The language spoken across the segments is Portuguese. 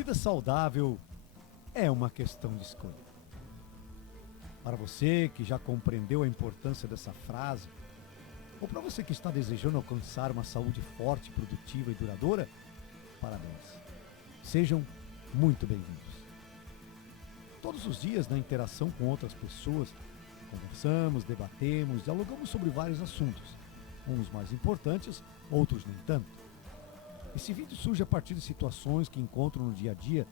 Vida saudável é uma questão de escolha. Para você que já compreendeu a importância dessa frase, ou para você que está desejando alcançar uma saúde forte, produtiva e duradoura, parabéns. Sejam muito bem-vindos. Todos os dias, na interação com outras pessoas, conversamos, debatemos, dialogamos sobre vários assuntos, uns mais importantes, outros nem tanto. Esse vídeo surge a partir de situações que encontro no dia a dia,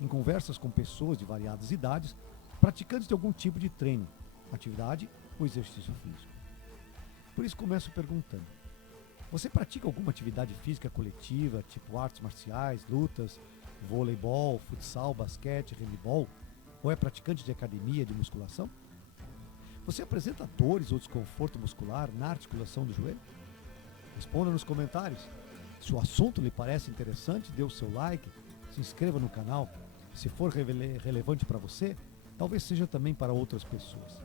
em conversas com pessoas de variadas idades, praticantes de algum tipo de treino, atividade ou exercício físico. Por isso começo perguntando: você pratica alguma atividade física coletiva, tipo artes marciais, lutas, voleibol, futsal, basquete, handebol, ou é praticante de academia, de musculação? Você apresenta dores ou desconforto muscular na articulação do joelho? Responda nos comentários. Se o assunto lhe parece interessante, dê o seu like, se inscreva no canal. Se for relevante para você, talvez seja também para outras pessoas.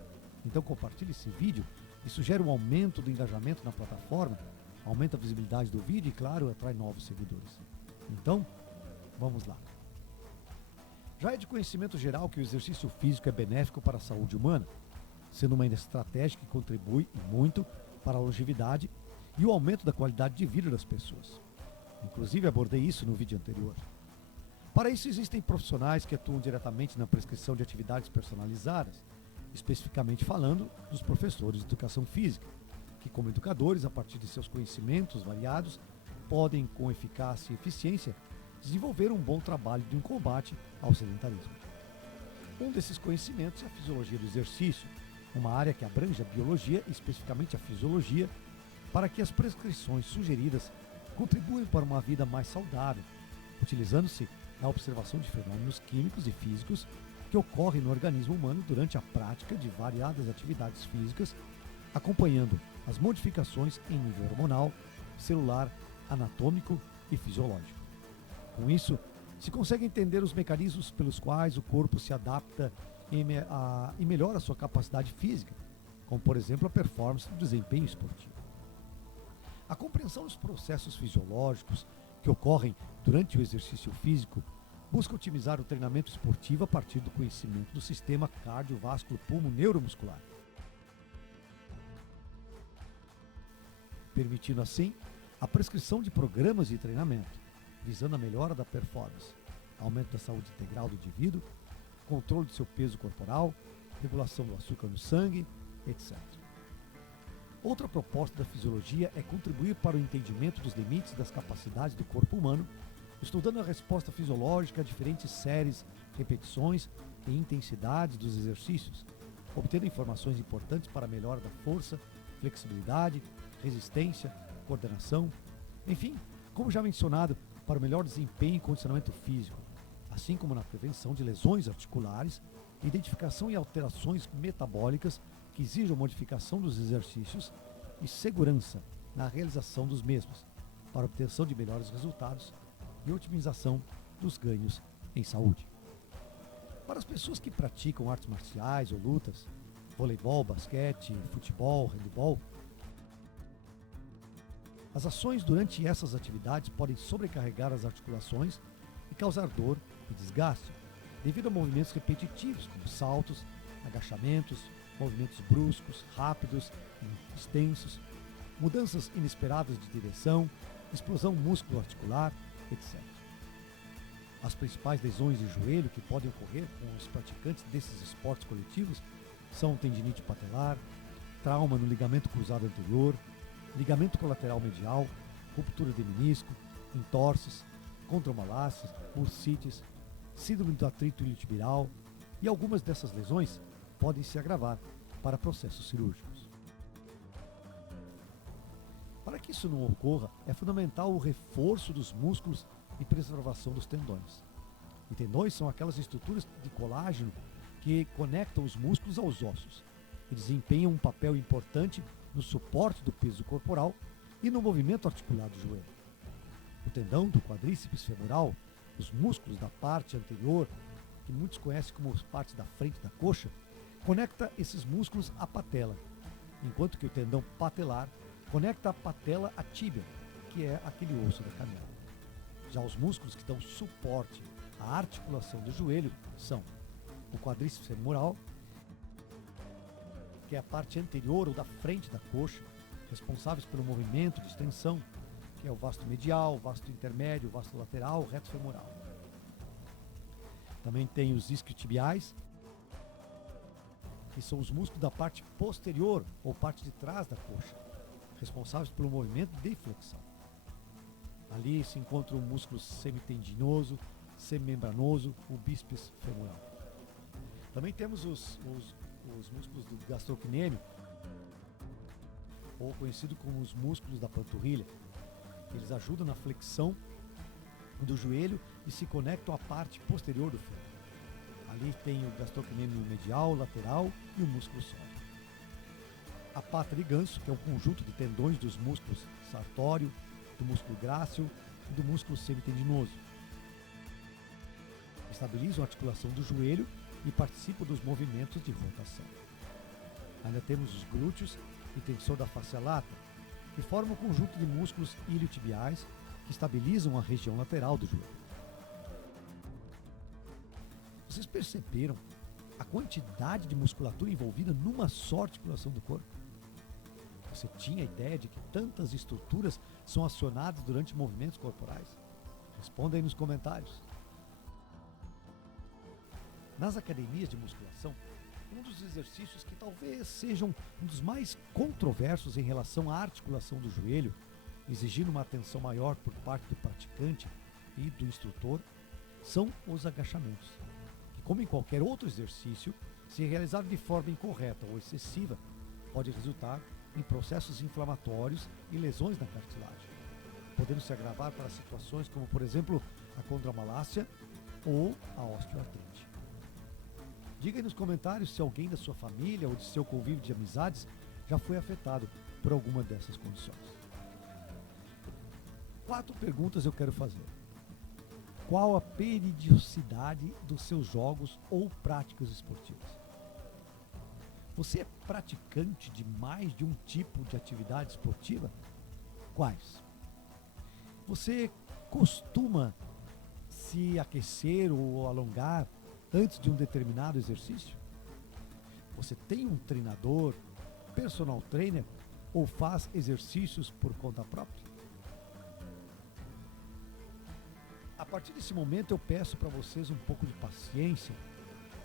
Então compartilhe esse vídeo. Isso gera um aumento do engajamento na plataforma, aumenta a visibilidade do vídeo e, claro, atrai novos seguidores. Então, vamos lá. Já é de conhecimento geral que o exercício físico é benéfico para a saúde humana, sendo uma estratégia que contribui muito para a longevidade e o aumento da qualidade de vida das pessoas. Inclusive, abordei isso no vídeo anterior. Para isso, existem profissionais que atuam diretamente na prescrição de atividades personalizadas, especificamente falando dos professores de educação física, que, como educadores, a partir de seus conhecimentos variados, podem, com eficácia e eficiência, desenvolver um bom trabalho de um combate ao sedentarismo. Um desses conhecimentos é a fisiologia do exercício, uma área que abrange a biologia e especificamente a fisiologia, para que as prescrições sugeridas contribuem para uma vida mais saudável, utilizando-se da observação de fenômenos químicos e físicos que ocorrem no organismo humano durante a prática de variadas atividades físicas, acompanhando as modificações em nível hormonal, celular, anatômico e fisiológico. Com isso, se consegue entender os mecanismos pelos quais o corpo se adapta e melhora a sua capacidade física, como por exemplo a performance do desempenho esportivo. A compreensão dos processos fisiológicos que ocorrem durante o exercício físico busca otimizar o treinamento esportivo a partir do conhecimento do sistema cardiovasculo-pulmo-neuromuscular, permitindo assim a prescrição de programas de treinamento, visando a melhora da performance, aumento da saúde integral do indivíduo, controle do seu peso corporal, regulação do açúcar no sangue, etc. Outra proposta da fisiologia é contribuir para o entendimento dos limites das capacidades do corpo humano, estudando a resposta fisiológica a diferentes séries, repetições e intensidades dos exercícios, obtendo informações importantes para a melhora da força, flexibilidade, resistência, coordenação, enfim, como já mencionado, para o melhor desempenho e condicionamento físico, assim como na prevenção de lesões articulares, identificação e alterações metabólicas que exijam modificação dos exercícios e segurança na realização dos mesmos, para a obtenção de melhores resultados e otimização dos ganhos em saúde. Para as pessoas que praticam artes marciais ou lutas, voleibol, basquete, futebol, handebol, as ações durante essas atividades podem sobrecarregar as articulações e causar dor e desgaste, devido a movimentos repetitivos, como saltos, agachamentos, movimentos bruscos, rápidos e extensos, mudanças inesperadas de direção, explosão músculo-articular, etc. As principais lesões de joelho que podem ocorrer com os praticantes desses esportes coletivos são tendinite patelar, trauma no ligamento cruzado anterior, ligamento colateral medial, ruptura de menisco, entorses, condromalácias, bursites, síndrome do atrito iliotibial, e algumas dessas lesões podem se agravar para processos cirúrgicos. Para que isso não ocorra, é fundamental o reforço dos músculos e preservação dos tendões. E tendões são aquelas estruturas de colágeno que conectam os músculos aos ossos e desempenham um papel importante no suporte do peso corporal e no movimento articular do joelho. O tendão do quadríceps femoral, os músculos da parte anterior, que muitos conhecem como as partes da frente da coxa, conecta esses músculos à patela, enquanto que o tendão patelar conecta a patela à tíbia, que é aquele osso da canela. Já os músculos que dão suporte A articulação do joelho são o quadríceps femoral, que é a parte anterior ou da frente da coxa, responsáveis pelo movimento de extensão, que é o vasto medial, vasto intermédio, vasto lateral, reto femoral. Também tem os isquiotibiais, que são os músculos da parte posterior ou parte de trás da coxa, responsáveis pelo movimento de flexão. Ali se encontra o músculo semitendinoso, semimembranoso, o bíceps femoral. Também temos os músculos do gastrocnêmio, ou conhecido como os músculos da panturrilha. Eles ajudam na flexão do joelho e se conectam à parte posterior do fêmur. Ali tem o gastrocnêmio medial, lateral e o músculo sólido. A pata de ganso, que é um conjunto de tendões dos músculos sartório, do músculo grácil e do músculo semitendinoso. Estabilizam a articulação do joelho e participam dos movimentos de rotação. Ainda temos os glúteos e tensor da face lata, que formam um conjunto de músculos iliotibiais que estabilizam a região lateral do joelho. Vocês perceberam a quantidade de musculatura envolvida numa só articulação do corpo? Você tinha a ideia de que tantas estruturas são acionadas durante movimentos corporais? Responda aí nos comentários. Nas academias de musculação, um dos exercícios que talvez sejam um dos mais controversos em relação à articulação do joelho, exigindo uma atenção maior por parte do praticante e do instrutor, são os agachamentos, que, como em qualquer outro exercício, se realizado de forma incorreta ou excessiva, pode resultar em processos inflamatórios e lesões na cartilagem, podendo se agravar para situações como, por exemplo, a condromalácia ou a osteoartrite. Diga aí nos comentários se alguém da sua família ou de seu convívio de amizades já foi afetado por alguma dessas condições. 4 perguntas eu quero fazer. Qual a periodicidade dos seus jogos ou práticas esportivas? Você é praticante de mais de um tipo de atividade esportiva? Quais? Você costuma se aquecer ou alongar antes de um determinado exercício? Você tem um treinador, personal trainer ou faz exercícios por conta própria? A partir desse momento eu peço para vocês um pouco de paciência,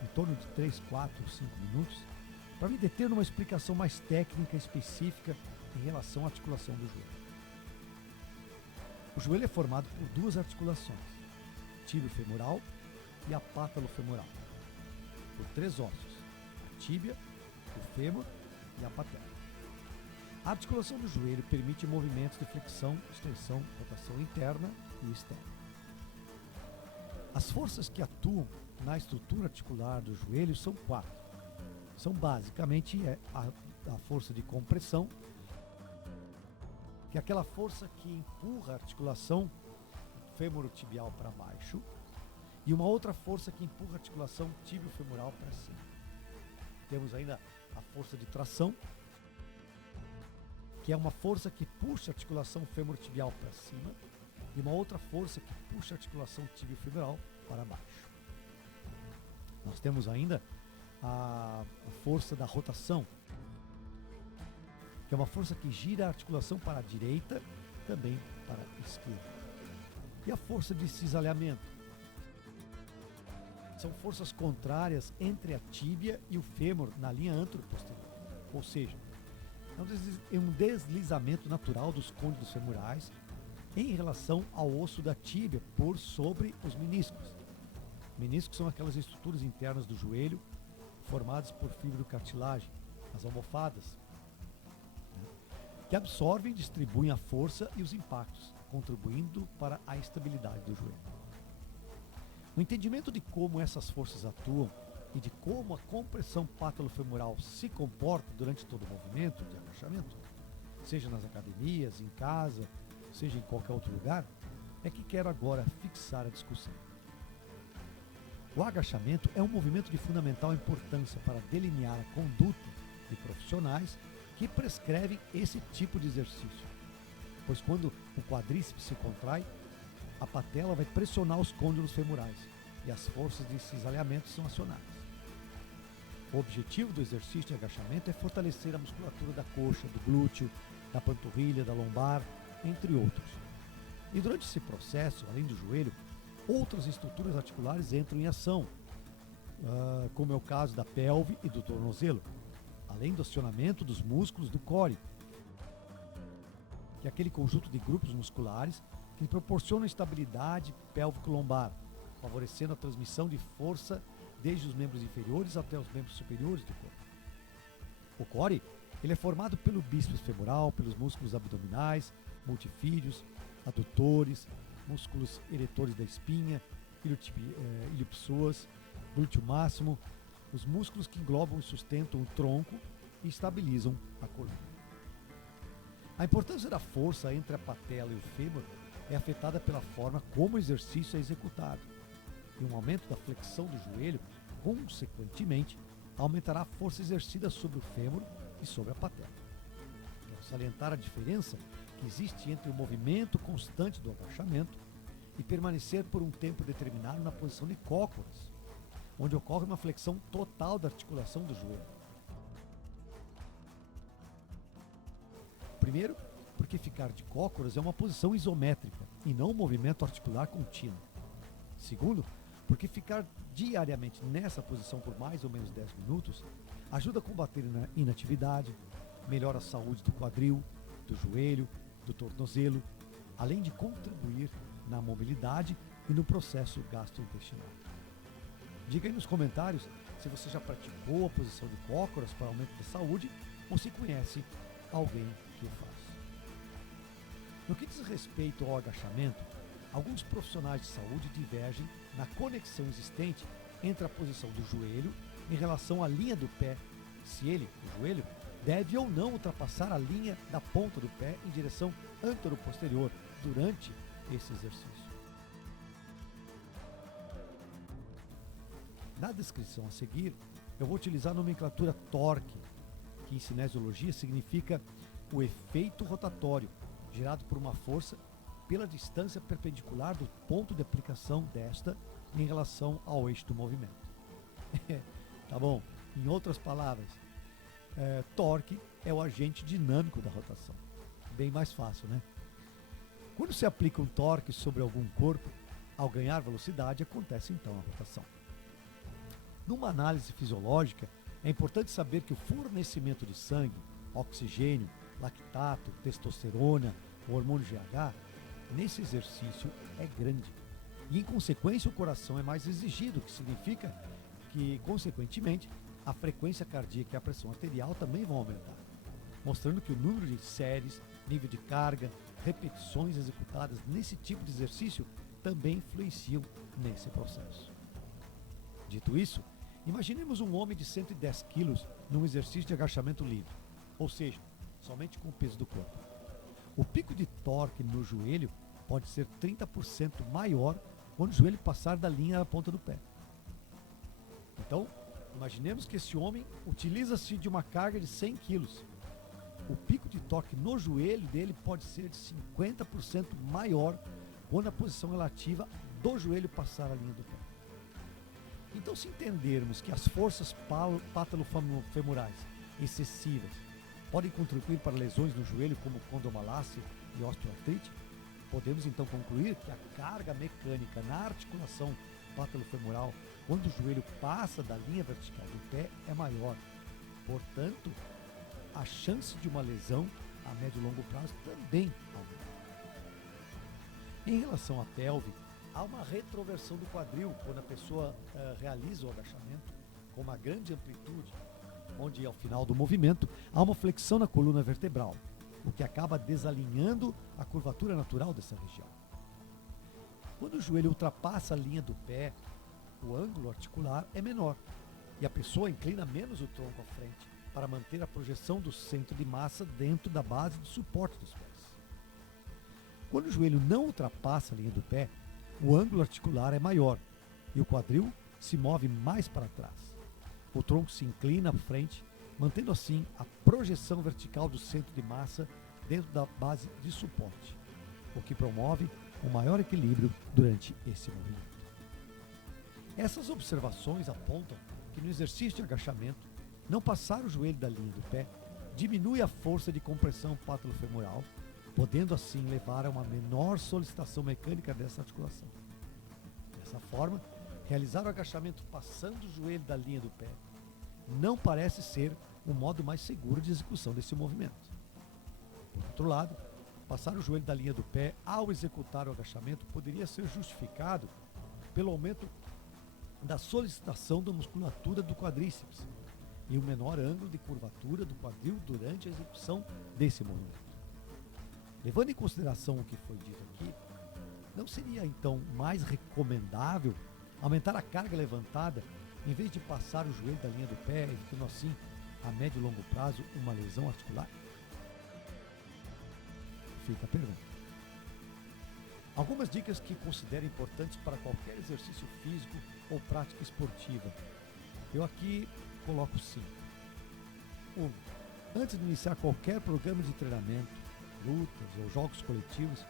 em torno de 3, 4, 5 minutos, para me deter numa explicação mais técnica específica em relação à articulação do joelho. O joelho é formado por 2 articulações, tíbio femoral e a pátalo femoral, por 3 ossos, a tíbia, o fêmur e a patela. A articulação do joelho permite movimentos de flexão, extensão, rotação interna e externa. As forças que atuam na estrutura articular do joelho são 4. São basicamente a força de compressão, que é aquela força que empurra a articulação fêmuro-tibial para baixo, e uma outra força que empurra a articulação tíbio-femoral para cima. Temos ainda a força de tração, que é uma força que puxa a articulação fêmur-tibial para cima, e uma outra força que puxa a articulação tíbio-femoral para baixo. Nós temos ainda a força da rotação, que é uma força que gira a articulação para a direita, também para a esquerda. E a força de cisalhamento. São forças contrárias entre a tíbia e o fêmur na linha anteroposterior. Ou seja, é um deslizamento natural dos côndilos femorais em relação ao osso da tíbia por sobre os meniscos. Meniscos são aquelas estruturas internas do joelho formadas por fibrocartilagem, as almofadas, que absorvem e distribuem a força e os impactos, contribuindo para a estabilidade do joelho. O entendimento de como essas forças atuam e de como a compressão pátalo-femoral se comporta durante todo o movimento de agachamento, seja nas academias, em casa, seja em qualquer outro lugar, é que quero agora fixar a discussão. O agachamento é um movimento de fundamental importância para delinear a conduta de profissionais que prescrevem esse tipo de exercício, pois quando o quadríceps se contrai, a patela vai pressionar os côndilos femorais, e as forças de cisalhamento são acionadas. O objetivo do exercício de agachamento é fortalecer a musculatura da coxa, do glúteo, da panturrilha, da lombar, entre outros. E durante esse processo, além do joelho, outras estruturas articulares entram em ação, como é o caso da pelve e do tornozelo, além do acionamento dos músculos do core, que é aquele conjunto de grupos musculares que proporcionam estabilidade pélvico-lombar, favorecendo a transmissão de força desde os membros inferiores até os membros superiores do corpo. O core ele é formado pelo bíceps femoral, pelos músculos abdominais, multifídios, adutores, músculos eretores da espinha, iliopsoas, glúteo máximo, os músculos que englobam e sustentam o tronco e estabilizam a coluna. A importância da força entre a patela e o fêmur é afetada pela forma como o exercício é executado. E um aumento da flexão do joelho, consequentemente, aumentará a força exercida sobre o fêmur e sobre a patela. Quero salientar a diferença que existe entre o movimento constante do agachamento e permanecer por um tempo determinado na posição de cócoras, onde ocorre uma flexão total da articulação do joelho. Primeiro, porque ficar de cócoras é uma posição isométrica e não um movimento articular contínuo. Segundo, porque ficar diariamente nessa posição por mais ou menos 10 minutos ajuda a combater a inatividade, melhora a saúde do quadril, do joelho, do tornozelo, além de contribuir na mobilidade e no processo gastrointestinal. Diga aí nos comentários se você já praticou a posição de cócoras para aumento da saúde ou se conhece alguém que o faz. No que diz respeito ao agachamento, alguns profissionais de saúde divergem na conexão existente entre a posição do joelho em relação à linha do pé, se ele, o joelho, deve ou não ultrapassar a linha da ponta do pé em direção antero-posterior durante esse exercício. Na descrição a seguir, eu vou utilizar a nomenclatura torque, que em cinesiologia significa o efeito rotatório, gerado por uma força pela distância perpendicular do ponto de aplicação desta em relação ao eixo do movimento. Tá bom? Em outras palavras, torque é o agente dinâmico da rotação. Bem mais fácil, né? Quando se aplica um torque sobre algum corpo, ao ganhar velocidade, acontece então a rotação. Numa análise fisiológica, é importante saber que o fornecimento de sangue, oxigênio, lactato, testosterona, o hormônio GH, nesse exercício é grande. E, em consequência, o coração é mais exigido, o que significa que, consequentemente, a frequência cardíaca e a pressão arterial também vão aumentar, mostrando que o número de séries, nível de carga, repetições executadas nesse tipo de exercício também influenciam nesse processo. Dito isso, imaginemos um homem de 110 quilos num exercício de agachamento livre, ou seja, somente com o peso do corpo. O pico de torque no joelho pode ser 30% maior quando o joelho passar da linha da ponta do pé. Então, imaginemos que esse homem utiliza-se de uma carga de 100 quilos. O pico de torque no joelho dele pode ser de 50% maior quando a posição relativa do joelho passar a linha do pé. Então, se entendermos que as forças pátalo-femorais excessivas podem contribuir para lesões no joelho como condomalácia e osteoartrite, podemos então concluir que a carga mecânica na articulação pátalo-femoral quando o joelho passa da linha vertical do pé é maior. Portanto, a chance de uma lesão a médio e longo prazo também aumenta. Em relação à pelve, há uma retroversão do quadril quando a pessoa realiza o agachamento com uma grande amplitude, onde ao final do movimento há uma flexão na coluna vertebral, o que acaba desalinhando a curvatura natural dessa região. Quando o joelho ultrapassa a linha do pé, o ângulo articular é menor e a pessoa inclina menos o tronco à frente para manter a projeção do centro de massa dentro da base de suporte dos pés. Quando o joelho não ultrapassa a linha do pé, o ângulo articular é maior e o quadril se move mais para trás. O tronco se inclina à frente, mantendo assim a projeção vertical do centro de massa dentro da base de suporte, o que promove um maior equilíbrio durante esse movimento. Essas observações apontam que no exercício de agachamento, não passar o joelho da linha do pé diminui a força de compressão pátelo-femoral, podendo assim levar a uma menor solicitação mecânica dessa articulação. Dessa forma, realizar o agachamento passando o joelho da linha do pé não parece ser o modo mais seguro de execução desse movimento. Por outro lado, passar o joelho da linha do pé ao executar o agachamento poderia ser justificado pelo aumento da solicitação da musculatura do quadríceps e o menor ângulo de curvatura do quadril durante a execução desse movimento. Levando em consideração o que foi dito aqui, não seria então mais recomendável aumentar a carga levantada em vez de passar o joelho da linha do pé, evitando assim, a médio e longo prazo, uma lesão articular? Fica a pergunta. Algumas dicas que considero importantes para qualquer exercício físico ou prática esportiva. Eu aqui coloco 5. 1. Antes de iniciar qualquer programa de treinamento, lutas ou jogos coletivos,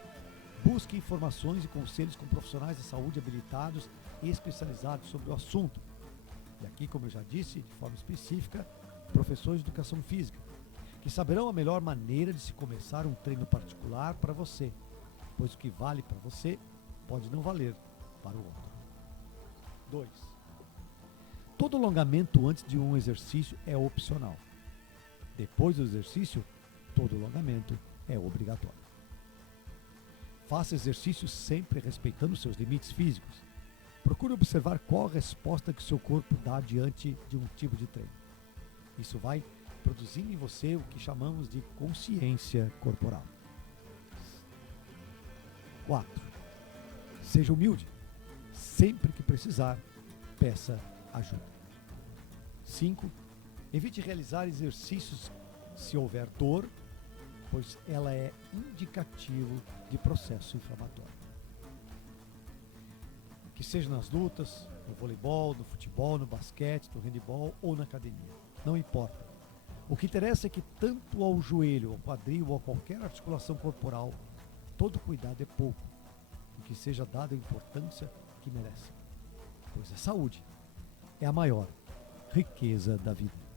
busque informações e conselhos com profissionais da saúde habilitados e especializados sobre o assunto. E aqui, como eu já disse, de forma específica, professores de educação física, que saberão a melhor maneira de se começar um treino particular para você, pois o que vale para você pode não valer para o outro. 2. Todo alongamento antes de um exercício é opcional. Depois do exercício, todo alongamento é obrigatório. Faça exercícios sempre respeitando seus limites físicos. Procure observar qual a resposta que seu corpo dá diante de um tipo de treino. Isso vai produzindo em você o que chamamos de consciência corporal. 4. Seja humilde. Sempre que precisar, peça ajuda. 5. Evite realizar exercícios se houver dor, pois ela é indicativo de processo inflamatório. Que seja nas lutas, no voleibol, no futebol, no basquete, no handebol ou na academia. Não importa. O que interessa é que tanto ao joelho, ao quadril ou a qualquer articulação corporal, todo cuidado é pouco e que seja dada a importância que merece. Pois a saúde é a maior riqueza da vida.